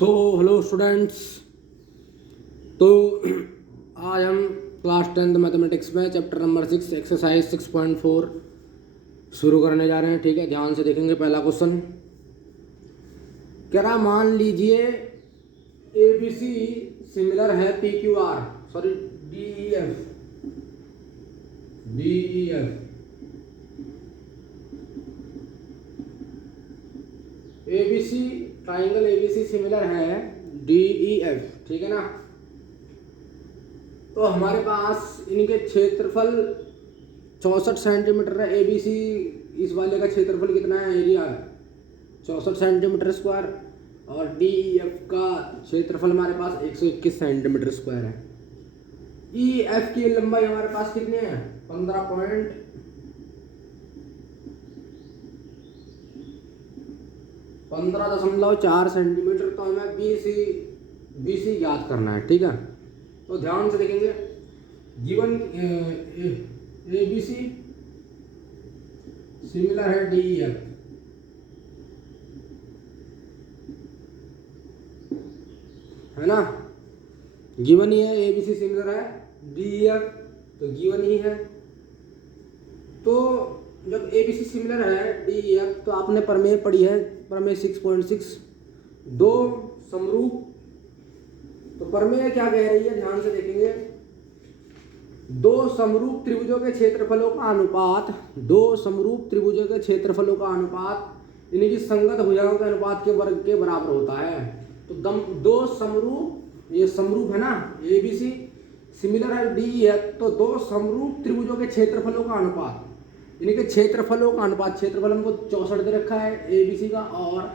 So hello students. तो आज हम क्लास 10th मैथमेटिक्स में चैप्टर नंबर 6 एक्सरसाइज 6.4 शुरू करने जा रहे हैं। ठीक है, ध्यान से देखेंगे। पहला क्वेश्चन कह रहा, मान लीजिए ए बी सी सिमिलर है P Q R sorry D E F A B C triangle A B C similar है डी ई एफ। ठीक है ना। तो हमारे पास इनके क्षेत्रफल 64 सेंटीमीटर है। ए बी सी इस वाले का क्षेत्रफल कितना है, एरिया 64 सेंटीमीटर स्क्वायर, और डी ई एफ का क्षेत्रफल हमारे पास 121 सेंटीमीटर स्क्वायर है। ई एफ की लंबाई हमारे पास कितनी है, 15.4 सेंटीमीटर। तो हमें बी सी याद करना है। ठीक है, तो ध्यान से देखेंगे। Given A B C similar है डी ई एफ, है ना। गिवन ही है ए बी सी सिमिलर है डी ई एफ, तो गिवन ही है। तो जब ए बी सी सिमिलर है डी ई एफ, तो आपने प्रमेय पढ़ी है, प्रमेय 6.6 दो समरूप। तो प्रमेय क्या कह रही है, ध्यान से देखेंगे। दो समरूप त्रिभुजों के क्षेत्रफलों का अनुपात, दो समरूप त्रिभुजों के क्षेत्रफलों का अनुपात इनकी संगत भुजाओं के अनुपात के वर्ग के बराबर होता है। तो दो समरूप, ये समरूप है ना, ए बी सी सिमिलर है डी ई एफ, तो दो समरूप त्रिभुजों के क्षेत्रफलों का अनुपात, इनके क्षेत्रफलों का अनुपात, क्षेत्रफल हमको 64 दे रखा है ए बी सी का, और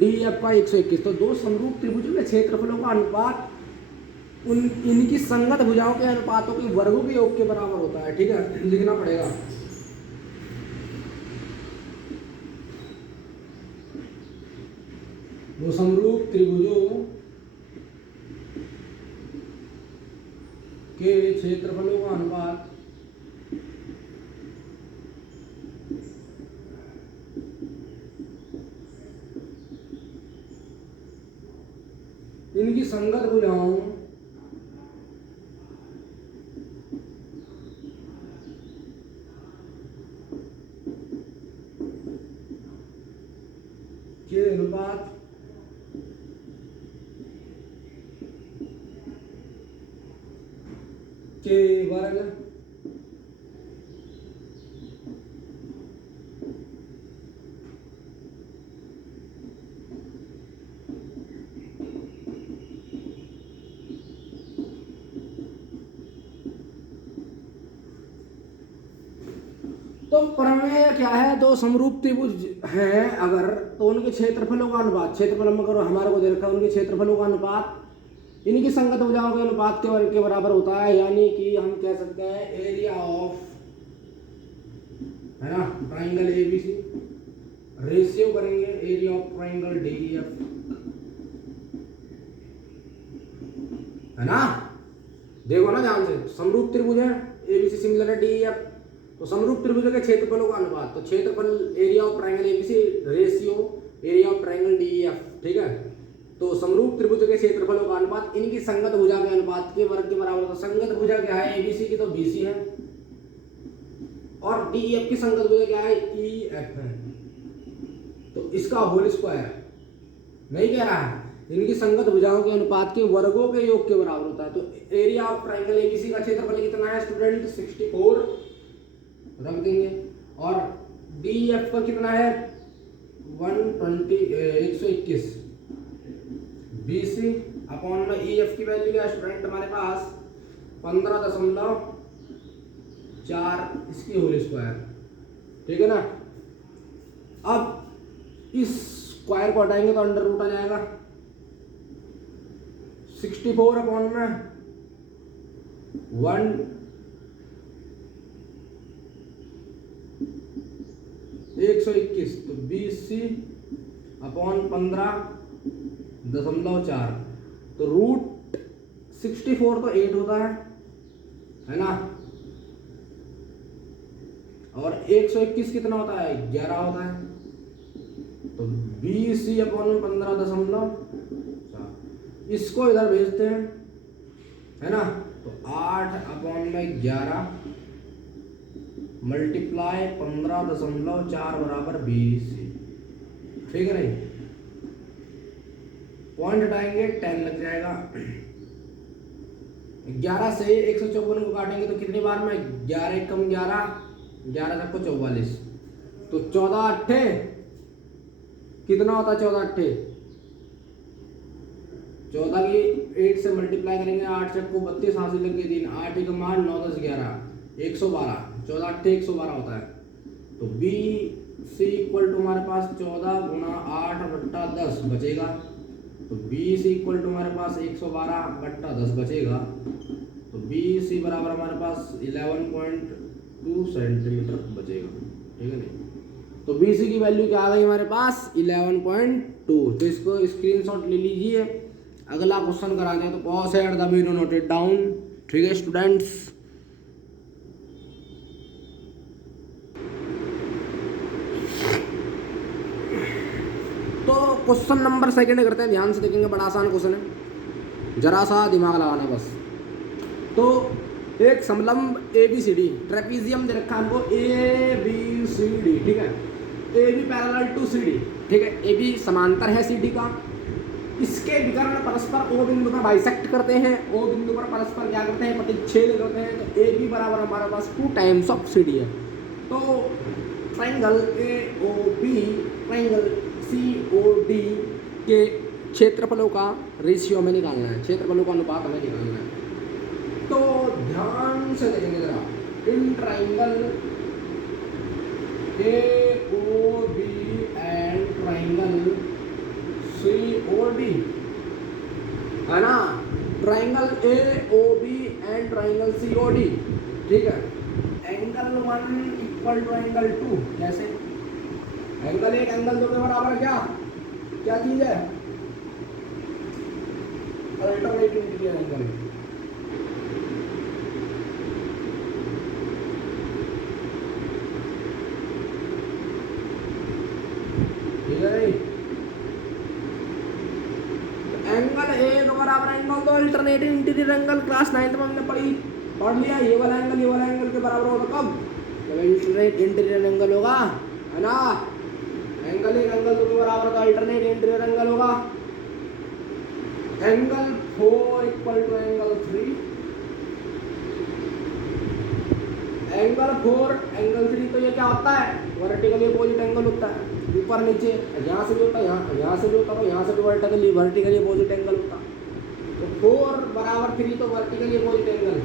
डी एफ का 121। तो दो समरूप त्रिभुजों के क्षेत्रफलों का अनुपात इनकी संगत भुजाओं के अनुपातों के वर्गों के योग के बराबर होता है। ठीक है, लिखना पड़ेगा। दो समरूप त्रिभुजों के क्षेत्रफलों का अनुपात इनकी संगत भुजाओं के अनुपात के वर्ग तो प्रमेय क्या है, दो समरूप त्रिभुज हैं अगर, तो उनके क्षेत्रफलों का अनुपात, क्षेत्रफल अगर हमारे को दे रखा है, उनके क्षेत्रफलों का अनुपात इनकी संगत भुजाओं के अनुपात के वर्ग के बराबर होता है। यानी कि हम कह सकते हैं एरिया ऑफ, है ना, triangle A B C, ratio करेंगे area of triangle D E F, है ना। देखो ना ध्यान से, समरूप त्रिभुज है ए बी सी सिमिलर है डी ई एफ, तो समरूप त्रिभुजों के क्षेत्रफलों का अनुपात, तो क्षेत्रफल area of triangle ABC ratio area of triangle DEF. ठीक है, तो समरूप त्रिभुजों के क्षेत्रफलों का अनुपात इनकी संगत भुजा के अनुपात के वर्ग के बराबर होता है। संगत भुजा क्या है, एबीसी की तो बीसी है, और डीईएफ की संगत भुजा क्या है, ईएफ है। तो इसका होल स्क्वायर नहीं कह रहा है, इनकी संगत भुजाओं के अनुपात के वर्गों के योग के बराबर होता है। तो एरिया ऑफ ट्रायंगल एबीसी का क्षेत्रफल कितना है स्टूडेंट, 64 रख देंगे, और डी एफ का कितना है 121 बीसी अपॉन ई एफ की वैल्यू क्या स्टूडेंट हमारे पास 15.4 इसकी होल स्क्वायर। ठीक है ना। अब इस स्क्वायर को हटाएंगे तो अंडर रूट आ जाएगा, 64 अपॉन में 121, तो 20 अपॉन 15.4, तो रूट 64 तो 8 होता है ना, और 121 कितना होता है, 11 होता है। तो 20 अपॉन 15.4 इसको इधर भेजते हैं, है ना। तो 8/11 मल्टीप्लाई 15.4 बराबर 20, ठीक है नहीं। पॉइंट हटाएंगे 10 लग जाएगा। 11 से 154 को काटेंगे तो कितनी बार में, 11 कम 11, 11 तक को 44, तो 14 अट्ठे कितना होता है, 14 अट्ठे 14 की 8 से मल्टीप्लाई करेंगे, 8 से को 32, हासिल लग गए 3, 8 का मान 9 10 11 112, 14 अट्ठे 112 होता है। तो बी सी इक्वल टू हमारे पास 14 गुना 8/10 बचेगा। तो बी सी इक्वल टू हमारे पास 112/10 बचेगा। तो बी सी बराबर हमारे पास 11.2 सेंटीमीटर बचेगा, ठीक है नहीं। तो बी सी की वैल्यू क्या आ गई हमारे पास, 11.2। तो इसको स्क्रीनशॉट ले लीजिए, अगला क्वेश्चन कराते हैं। तो pause at the video, note it down, ठीक है स्टूडेंट्स। तो क्वेश्चन नंबर सेकंड करते हैं, ध्यान से देखेंगे, बड़ा आसान क्वेश्चन है, जरा सा दिमाग लगाना बस। तो एक समलंब A B C D, trapezium दे रखा है हमको ए बी सी डी, ठीक है। A B parallel to C D, ठीक है। ए बी समांतर है सी डी का, इसके विकर्ण परस्पर ओ बिंदु पर बाइसेक्ट करते हैं, ओ बिंदु पर परस्पर क्या करते हैं, प्रतिच्छेद करते हैं। तो ए बी बराबर हमारे पास 2 टाइम्स ऑफ सी डी है। तो triangle A O B, triangle C O D के क्षेत्रफलों का रेशियो हमें निकालना है, क्षेत्रफलों का अनुपात हमें निकालना है। तो ध्यान से देखेंगे जरा, इन triangle A O B and triangle C O D, है ना। Triangle A O B and triangle C O D, ठीक है। एंगल 1 इक्वल टू एंगल 2, जैसे एंगल 1 एंगल 2 के बराबर है, क्या चीज है, अल्टरनेट इंटीरियर एंगल, ठीक है। एंगल 1 बराबर angle 2 alternate interior angle, class 9th में हमने पढ़ लिया। ये वाला एंगल के बराबर होगा कब, जब अल्टरनेट इंटीरियर एंगल होगा, है ना। एंगल 1 एंगल 2 के बराबर का अल्टरनेट इंटीरियर एंगल होगा। Angle 4 equal to angle 3, angle 4 angle 3, तो ये क्या होता है, वर्टिकली अपोजिट एंगल होता है, ऊपर नीचे, यहाँ से भी होता है, यहाँ से भी होता है, यहाँ से भी वर्टिकली अपोजिट एंगल होता है। तो 4 बराबर 3, तो vertically opposite angle,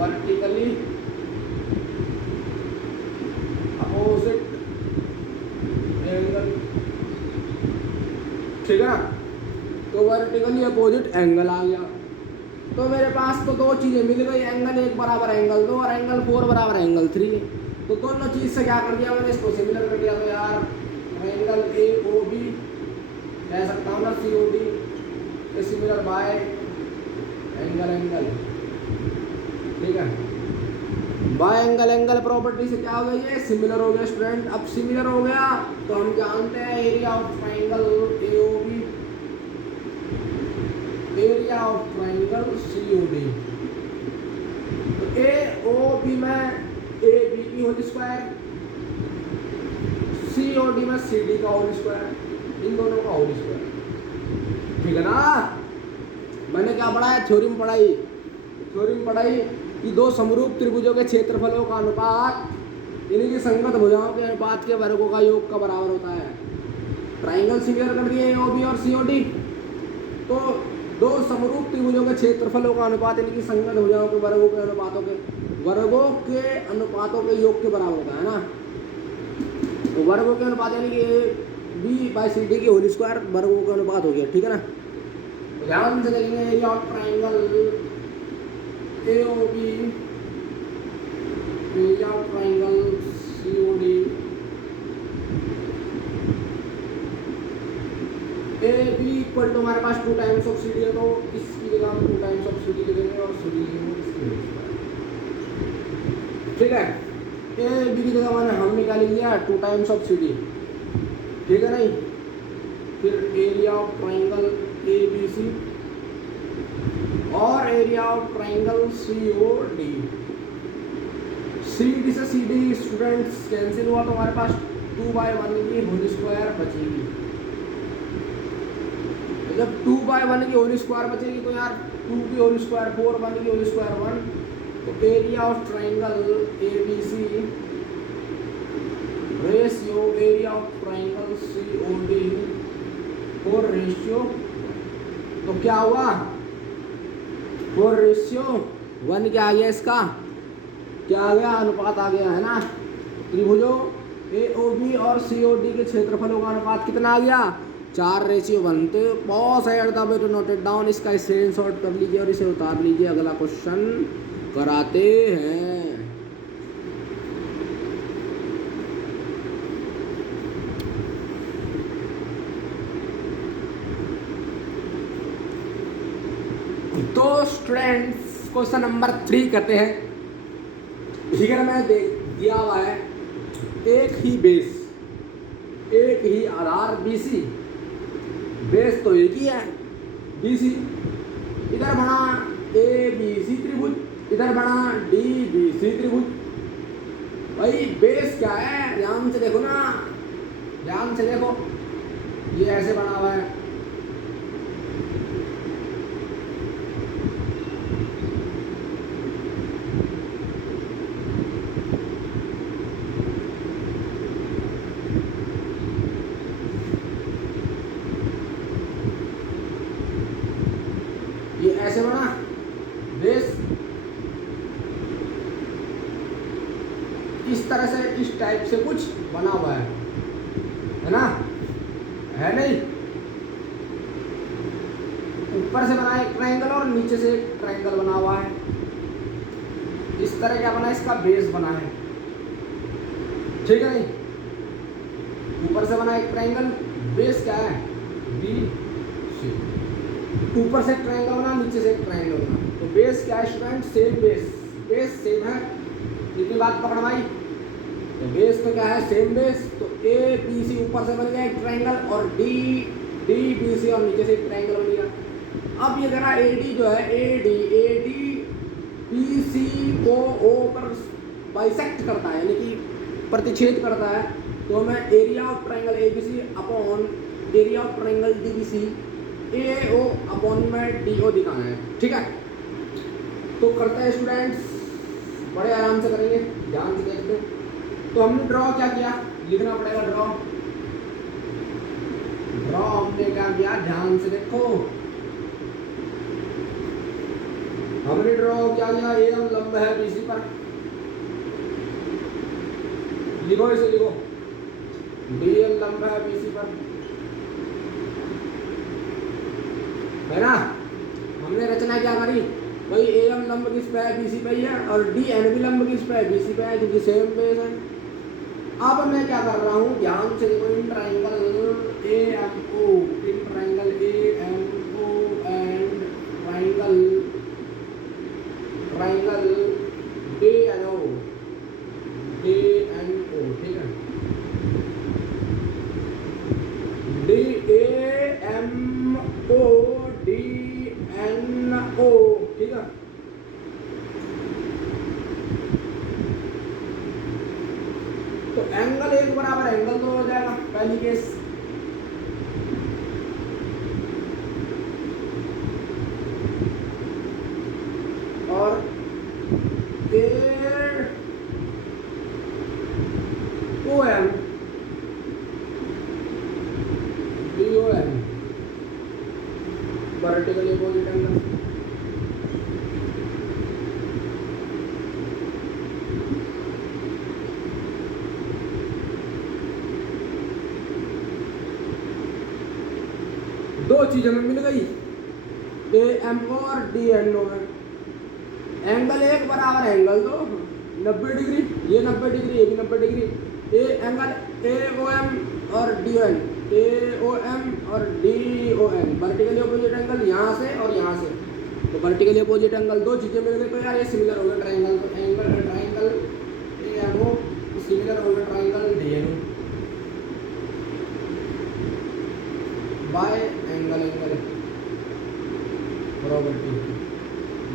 vertically opposite angle, ठीक है ना। तो वर्टिकली अपोजिट एंगल आ गया। तो मेरे पास तो 2 चीजें मिल गई, एंगल 1 बराबर एंगल 2 और एंगल 4 बराबर एंगल 3। तो दोनों चीज से क्या कर दिया मैंने, इसको सिमिलर कर दिया। तो यार एंगल ए ओ बी कह सकता हूँ ना, C O D similar by angle, ठीक है। बाय एंगल प्रॉपर्टी से क्या हो गई है, सिमिलर हो गया स्टूडेंट। अब सिमिलर हो गया तो हम जानते हैं area of triangle A O B, area of triangle C O D. तो ए ओ बी में ए बी की whole square, C O D में सी डी का होल स्क्वायर, इन दोनों का होल स्क्वायर, ठीक है ना। मैंने क्या पढ़ा है, थ्योरम पढ़ाई कि 2 समरूप त्रिभुजों के क्षेत्रफलों का अनुपात इन्हीं की संगत भुजाओं के अनुपात के वर्गों का योग का बराबर होता है। ट्राइंगल सिमिलर कर दिए ए ओ बी और सी ओ डी। तो 2 समरूप त्रिभुजों के क्षेत्रफलों का अनुपात इनकी संगत भुजाओं के वर्गों के अनुपातों के योग के बराबर होता है ना। तो वर्गों के अनुपात यानी कि बी बाई सी डी की होल स्क्वायर वर्गों का अनुपात हो गया, ठीक है ना। ध्यान से देखेंगे, area of triangle A O B, area of triangle C O D, A B equal to हमारे पास 2 टाइम्स ऑफ सी डी है। तो इसकी जगह हम 2 टाइम्स ऑफ सी डी लिखेंगे और सी डी लिखेंगे इसकी, ठीक है। ए बी की जगह मैंने हम निकाल लिया 2 टाइम्स ऑफ सी डी, ठीक है नहीं। फिर एरिया ऑफ ट्राइंगल ABC और area of triangle COD। CD से CD स्टूडेंट्स कैंसिल हुआ तो हमारे पास 2/1 की होल स्क्वायर बचेगी। तो जब 2/1 की होल स्क्वायर बचेगी तो यार 2 की होल स्क्वायर 4, 1 की होल स्क्वायर 1। तो area of triangle ABC ratio area of triangle COD और रेशियो, तो क्या हुआ 4:1 क्या आ गया, इसका क्या आ गया, अनुपात आ गया है ना। त्रिभुजों AOB और COD के क्षेत्रफलों का अनुपात कितना आ गया 4:1। तो बहुत है तो नोटेड डाउन, इसका स्क्रीनशॉट कर लीजिए और इसे उतार लीजिए, अगला क्वेश्चन कराते हैं। तो स्टूडेंट्स क्वेश्चन नंबर 3 करते हैं। फिगर में दिया हुआ है एक ही बेस, एक ही आधार BC, बेस तो एक ही है BC, इधर बना ABC त्रिभुज, इधर बना DBC त्रिभुज। भाई बेस क्या है, ध्यान से देखो ना, ध्यान से देखो, ये ऐसे बना हुआ है, ये ऐसे बना बेस, इस तरह से, इस टाइप से कुछ बना हुआ है ना, है नहीं। ऊपर से बना एक ट्रायंगल और नीचे से एक ट्रायंगल बना हुआ है, इस तरह क्या बना, इसका बेस बना है, ठीक है नहीं। ऊपर से बना एक ट्रायंगल, बेस क्या है BC, ऊपर से ट्रायंगल बना, नीचे से एक ट्रायंगल बना, तो बेस क्या है student, same base, base same है, इतनी बात पकड़वाई। तो बेस तो क्या है, सेम बेस। तो ABC ऊपर से बन गया एक ट्रायंगल और DBC और नीचे से एक ट्रायंगल बन गया। अब ये जरा AD जो है, AD BC को O पर बाइसेक्ट करता है, यानी कि प्रतिच्छेद करता है। तो हमें area of triangle ABC upon area of triangle DBC AO upon में DO दिखाना है, ठीक है। तो करते हैं स्टूडेंट्स, बड़े आराम से करेंगे, ध्यान से देखते हैं। तो हमने ड्रॉ क्या किया, लिखना पड़ेगा ड्रॉ, ड्रॉ हमने क्या किया, ध्यान से देखो। हमने ड्रॉ क्या किया, AM लंब है BC पर, लिखो इसे, लिखो DL लंब है BC पर, है ना। हमने रचना क्या करी भाई, AM लंब किस पे है, BC पे ही है, और DN भी लंब किस पे है, BC पे है, क्योंकि सेम बेस है। अब मैं क्या कर रहा हूँ, ध्यान से देखो, in triangle AMO, in triangle AMO and triangle DNO, ठीक है, DAMO DNO, ठीक है। तो एंगल एक बराबर एंगल तो हो जाएगा पहली केस, और OM DOM vertically opposite angle. दो चीजें में मिल गई, AMO और DNO में एंगल एक बराबर एंगल दो 90 डिग्री, ये 90 डिग्री, ये भी 90 डिग्री। एंगल AOM और DON, AOM और DON वर्टिकली अपोजिट एंगल, यहाँ से और यहाँ से, तो वर्टिकली अपोजिट एंगल, दो चीजें मिल गई। तो यार ये सिमिलर हो गया ट्रायंगल, तो एंगल ट्रायंगल AMO सिमिलर हो गया triangle DNO bye angle, property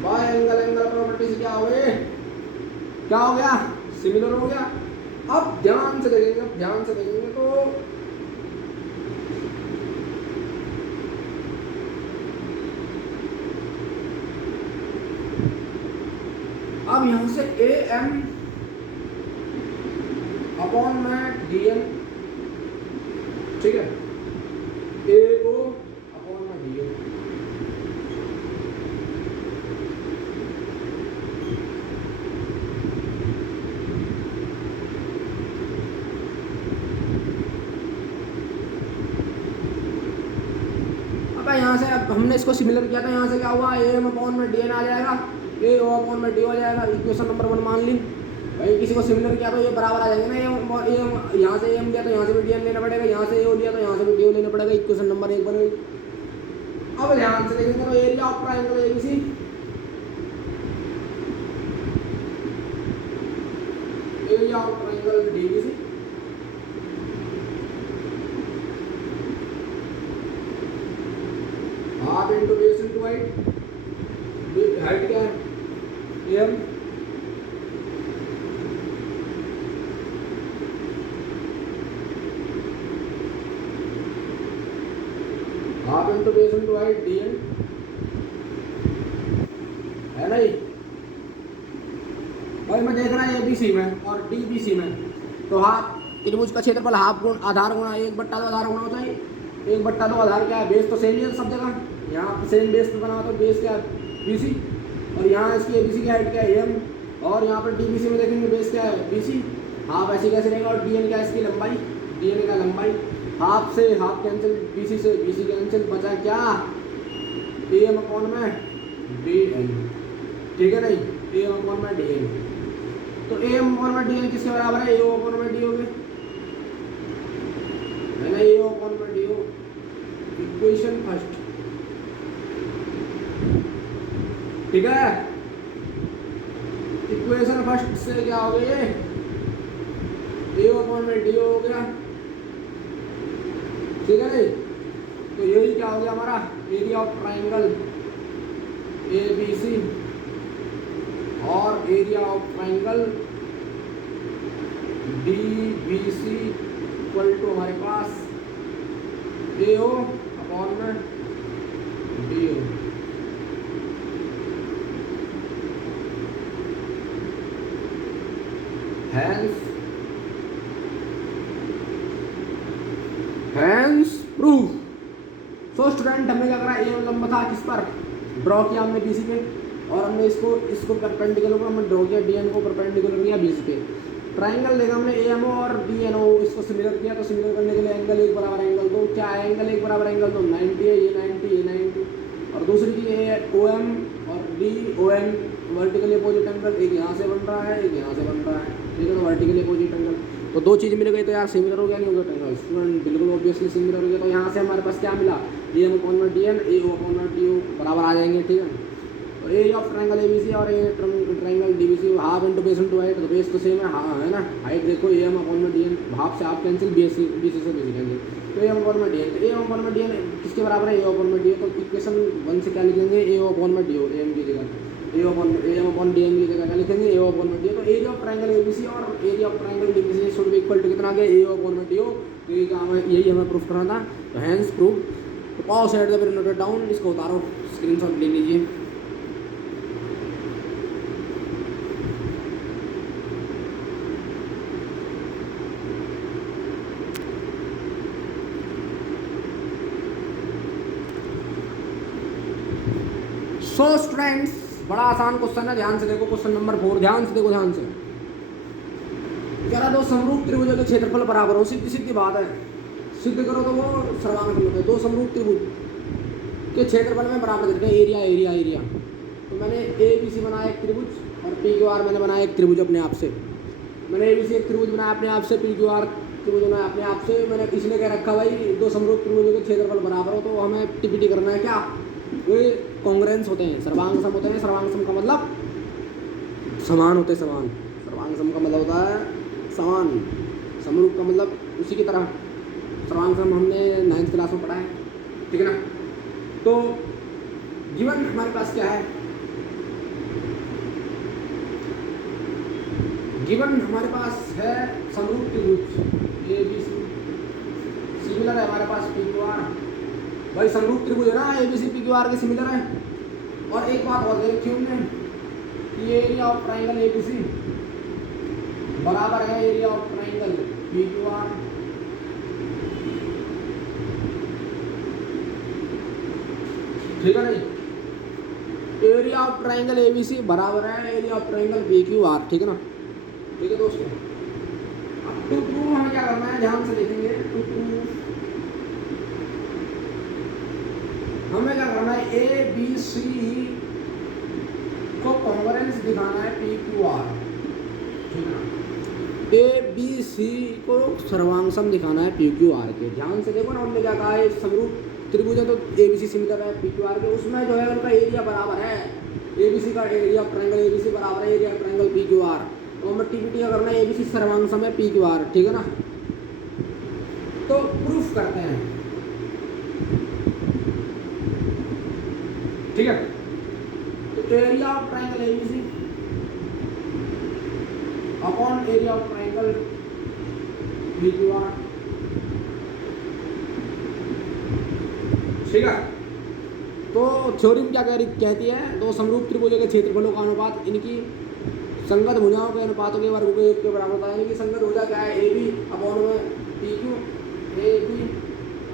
bye angle angle property से क्या हो गए, क्या हो गया, सिमिलर हो गया। अब ध्यान से देखेंगे, अब ध्यान से देखेंगे तो अब यहां से ए एम अपॉन में डी एन, ठीक है, ए ओ अपॉन में डी ओ। अब यहाँ से अब हमने इसको सिमिलर किया था, यहाँ से क्या हुआ, ए एम अपॉन में डी एन आ जाएगा, ए ओ अपॉन में डी ओ आ जाएगा। इक्वेशन नंबर 1 मान ली भाई, किसी को सिमिलर किया तो ये बराबर आ जाएंगे ना, ये यहाँ से एम लिया तो यहाँ से भी डी एन लेना पड़ेगा, यहाँ से ए ओ लिया तो यहाँ से भी डी ओ लेना पड़ेगा। इक्वेशन नंबर 1 बन गई। अब ध्यान से देखेंगे तो area of triangle ABC, area of triangle DBC, half into base into height, height क्या है M, half into base into height D N, है नहीं भाई। मैं देख रहा है एबीसी में और डीबीसी में, तो हाफ त्रिभुज का क्षेत्रफल हाफ गुण आधार गुणा 1/2 आधार गुणा होता है। 1/2 आधार क्या है, बेस तो सेम ही है सब जगह, यहाँ सेम बेस पे बना हुआ, तो बेस क्या है बीसी, और यहाँ इसकी एबीसी की हाइट क्या है एम, और यहाँ पर डीबीसी में देखेंगे बेस क्या है बीसी, हाफ ऐसे कैसे रहेगा, और डीएन क्या है इसकी लंबाई, डीएन का लंबाई, हाफ से हाफ कैंसिल, बीसी से बीसी कैंसिल, बचा क्या ए एम अपॉन में डी एन, ठीक है नहीं, ए एम अपॉन में डी एन। तो ए एम अपॉन में डी एन किसके बराबर है, ए ओ अपॉन में डी ओ के, है ना, ए ओ अपॉन में डी ओ। इक्वेशन फर्स्ट, ठीक है, इक्वेशन फर्स्ट से क्या हो गया, ये ए ओ अपॉन में डी ओ हो गया, ठीक है नहीं। तो यही क्या हो गया हमारा area of triangle A B C, और area of triangle D B C equal to हमारे पास ए ओ अपॉन में D O. Hence proof. So student, हमने क्या करा, ए लंबा था किस पर, ड्रॉ किया हमने बीसी पे, और हमने इसको परपेंडिकुलर को हमने ड्रॉ किया, डीएन को परपेंडिकुलर किया बीसी पे। ट्राइंगल देखा हमने एएमओ और डीएनओ, इसको सिमिलर किया, तो सिमिलर करने के लिए एंगल एक बराबर एंगल दो, क्या है एंगल एक बराबर एंगल दो, 90 है, ये 90 ये 90, और दूसरी चीज ए ओ एम और D O N vertically opposite angle, एक यहाँ से बन रहा है एक यहाँ से बन रहा है, ठीक है, तो वर्टिकली अपोजिट एंगल, तो दो चीज़ मिल गई, तो यार सिमिलर हो गया नहीं हो गया एंगल, स्टूडेंट बिल्कुल ऑब्वियसली सिमिलर हो गया। तो यहाँ से हमारे पास क्या मिला, ए एम अपॉन में डी एन, ए ओ अपॉन में डी ओ बराबर आ जाएंगे, ठीक है। तो एरिया ऑफ ट्रायंगल एबीसी और triangle DBC, half into base into height, तो बेस तो सेम है, हाँ है ना, हाइट देखो ए एम अपॉन में डी एन, हाफ से हाफ कैंसिल, बीसी बीसी से बीसी कैंसिल, तो ए एम अपॉन में डी एन, तो ए एम अपॉन में डी एन किसके बराबर है, ए अपॉन में डी ए, तो इक्वेशन 1 से क्या लिखेंगे, ए अपॉन में डी ओ, ए एम की जगह A M upon D N की जगह क्या लिखेंगे, ए अपॉन में डी ए। तो एरिया ऑफ ट्रायंगल एबीसी और area of triangle DBC should be equal to कितना आ गया, ए अपॉन में डी ओ, तो ये काम है, यही हमें प्रूफ करना था, तो हैंस प्रूफ। तो पॉज सेट द फिर नोट डाउन, इसको उतारो, स्क्रीनशॉट ले लीजिए। सो स्टूडेंट्स, बड़ा आसान क्वेश्चन है, ध्यान से देखो, क्वेश्चन नंबर 4, ध्यान से देखो, ध्यान से कह रहा, दो समरूप त्रिभुजों के क्षेत्रफल बराबर हो, सीधी सीधी बात है, सिद्ध करो तो वो सर्वांग होता है, दो समरूप त्रिभुज के क्षेत्रफल में बराबर करते हैं, एरिया एरिया एरिया। तो मैंने ए बी सी बनाया एक त्रिभुज, और पी क्यू आर मैंने बनाया एक त्रिभुज अपने आप से, मैंने ए बी सी एक त्रिभुज बनाया अपने आप से, पी क्यू आर त्रिभुज बनाया अपने आप से। मैंने इसने क्या रखा भाई, दो समरूप त्रिभुजों के क्षेत्रफल बराबर हो, तो हमें टीपीटी करना है क्या, वे कॉन्ग्रेंस होते हैं, सर्वांग सम होते हैं। सर्वांग सम का मतलब समान होते हैं, समान, सर्वांग सम का मतलब होता है समान, समरूप का मतलब उसी की तरह। सर्वांग सम हमने 9th क्लास में पढ़ा है, ठीक है ना। तो गिवन हमारे पास क्या है, गिवन हमारे पास है समरूप त्रिभुज ए बी सी, सिमिलर है हमारे पास पी क्यू आर। भाई समरूप त्रिभुज है ना, A B C P Q R के सिमिलर है। और एक बात और देखी हमने कि area of triangle A B C बराबर है area of triangle P Q R. ठीक है नहीं, area of triangle A B C बराबर है area of triangle P Q R. ठीक है ना, ठीक है दोस्तों। अब टू प्रूव हमें क्या करना है, ध्यान से देखेंगे। टू प्रूव हमें क्या करना है, ए बी सी को कॉन्ग्रुएंस दिखाना है पी क्यू आर। ठीक है ना, ए बी सी को सर्वांगसम दिखाना है पी क्यू आर के। ध्यान से देखो ना, हमने क्या कहा है, समरूप त्रिभुज है तो ए बी सी सिमिलर है पी क्यू आर के, उसमें जो है उनका एरिया बराबर है। ए बी सी का area of triangle A B C बराबर है area of triangle P Q R. तो हमें टीपीटी का करना है, ए बी सी सर्वांगसम है पी क्यू आर। ठीक है ना, तो प्रूफ करते हैं। ठीक है, तो area of triangle A B C upon area of triangle P Q R. ठीक है, तो थ्योरम क्या कहती है, दो समरूप त्रिभुजों के क्षेत्रफलों का अनुपात इनकी संगत भुजाओं के अनुपातों के वर्ग के योग के बराबर होता है। यानी कि संगत भुजा क्या है, ए बी अपॉन में P Q, A B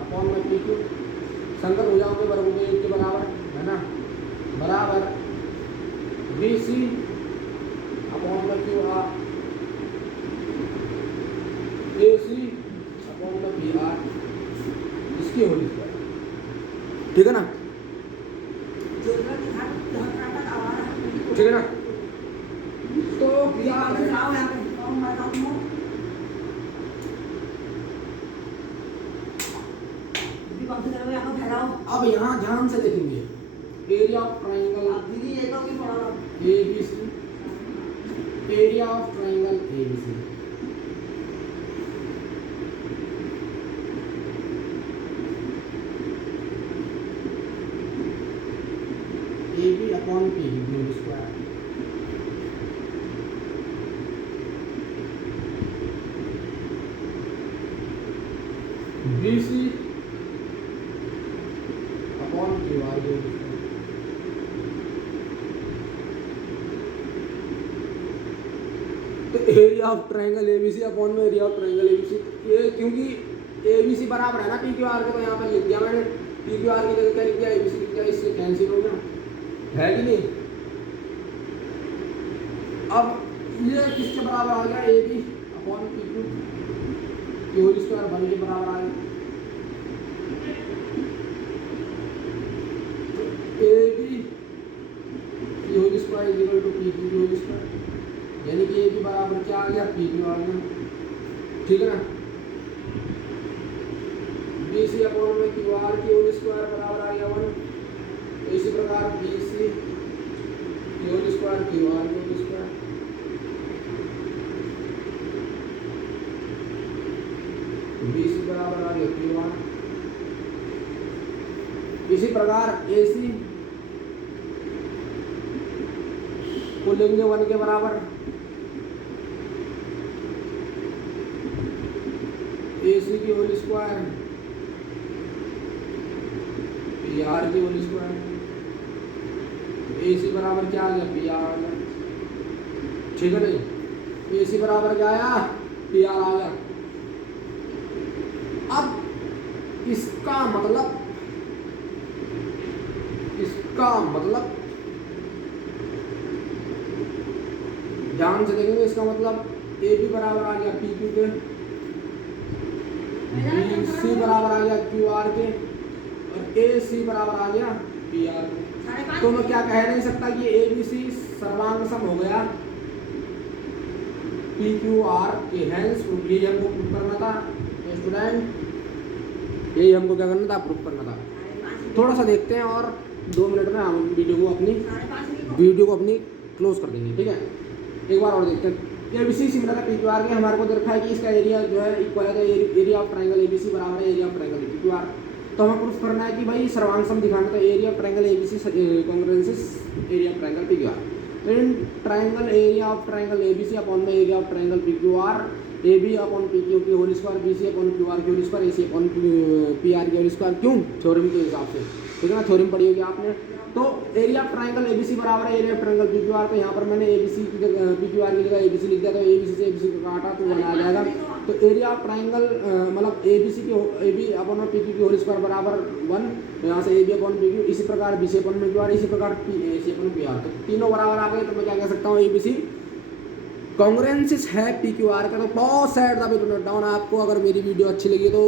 upon में पी क्यू, संगत भुजाओं के वर्ग के योग के बराबर है ना, बराबर बी सी अपॉन में Q are, A C upon में पी आर, इसकी होली। ठीक है ना, ठीक है ना, तो अब यहाँ ध्यान से देखेंगे, area of triangle A B C, area of triangle A B C, A B upon P whole square. B C upon Q R whole square. तो area of triangle A B C upon में area of triangle A B C, ये क्योंकि ए B C बराबर है ना P Q R के, तो यहाँ पर लिख दिया मैंने पी क्यू आर की जगह क्या लिख दिया, ए बी सी लिख दिया, इससे कैंसिल हो गया, है कि नहीं। अब ये किसके बराबर आ गया, A B upon P Q whole square 1 के बराबर आ गया। A B whole square is equal to P Q whole square, यानी कि ए बी बराबर क्या आ गया, पी क्यू आ गया। ठीक है ना, बी सी अपॉन में क्यू आर की होल स्क्वायर बराबर आ गया 1। तो इसी प्रकार B C whole square Q R की होल स्क्वायर, बी सी बराबर आ गया क्यू आर। इसी प्रकार ए सी को लेंगे 1 के बराबर, ए सी की होल स्क्वायर पी आर की होल स्क्वायर, ए सी बराबर क्या आ गया, पी आर आ गया। ठीक है नहीं, ए सी बराबर क्या आया, पी आर आ गया। अब इसका मतलब ध्यान से देखेंगे, इसका मतलब ए बी बराबर आ गया पी क्यू के, बी सी बराबर आ गया क्यू आर के, और ए सी बराबर आ गया पी आर के। तो मैं क्या कह नहीं सकता कि ए बी सी सर्वांगसम हो गया पी क्यू आर के, हेंस ये हमको प्रूफ करना था स्टूडेंट, ये हमको क्या करना था, प्रूफ करना था। थोड़ा सा देखते हैं और 2 मिनट में हम वीडियो को अपनी क्लोज कर देंगे। ठीक है, एक बार और देखते हैं। ए बी सी सिमिलर है पी क्यू आर के, हमारे को देखा है कि इसका एरिया जो है इक्वल है, तो area of triangle A B C बराबर है area of triangle P Q R. तो हमें प्रूफ करना है कि भाई सर्वांग सम दिखाना, तो area of triangle ABC congruences area of triangle PQR. तो इन triangle area of triangle ABC upon the area of triangle PQR, AB upon PQ की whole square, BC upon QR की whole square, AC upon PR की whole square. क्यों? Theorem के हिसाब से, ठीक है ना, थ्योरम पढ़ी होगी आपने। तो एरिया ऑफ ट्रायंगल ABC बराबर है एरिया ऑफ ट्रायंगल PQR। तो यहाँ पर मैंने ABC की जगह PQR की जगह ABC लिख दिया, तो ABC से ABC को काटा तो बनाया जाएगा। तो एरिया ऑफ ट्रायंगल मतलब ABC की AB अपॉन PQ की होल स्क्वायर बराबर 1, यहाँ से AB अपॉन PQ, इसी प्रकार BC अपॉन QR, इसी प्रकार AC अपॉन PR। तो तीनों बराबर आ गए, तो मैं क्या कह सकता हूँ, ABC कांग्रुएंसिस है PQR का। तो pause at the video note down. आपको अगर मेरी वीडियो अच्छी लगी तो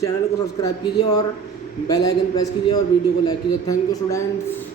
चैनल को सब्सक्राइब कीजिए और बेल आइकन प्रेस कीजिए और वीडियो को लाइक कीजिए। Thank you students.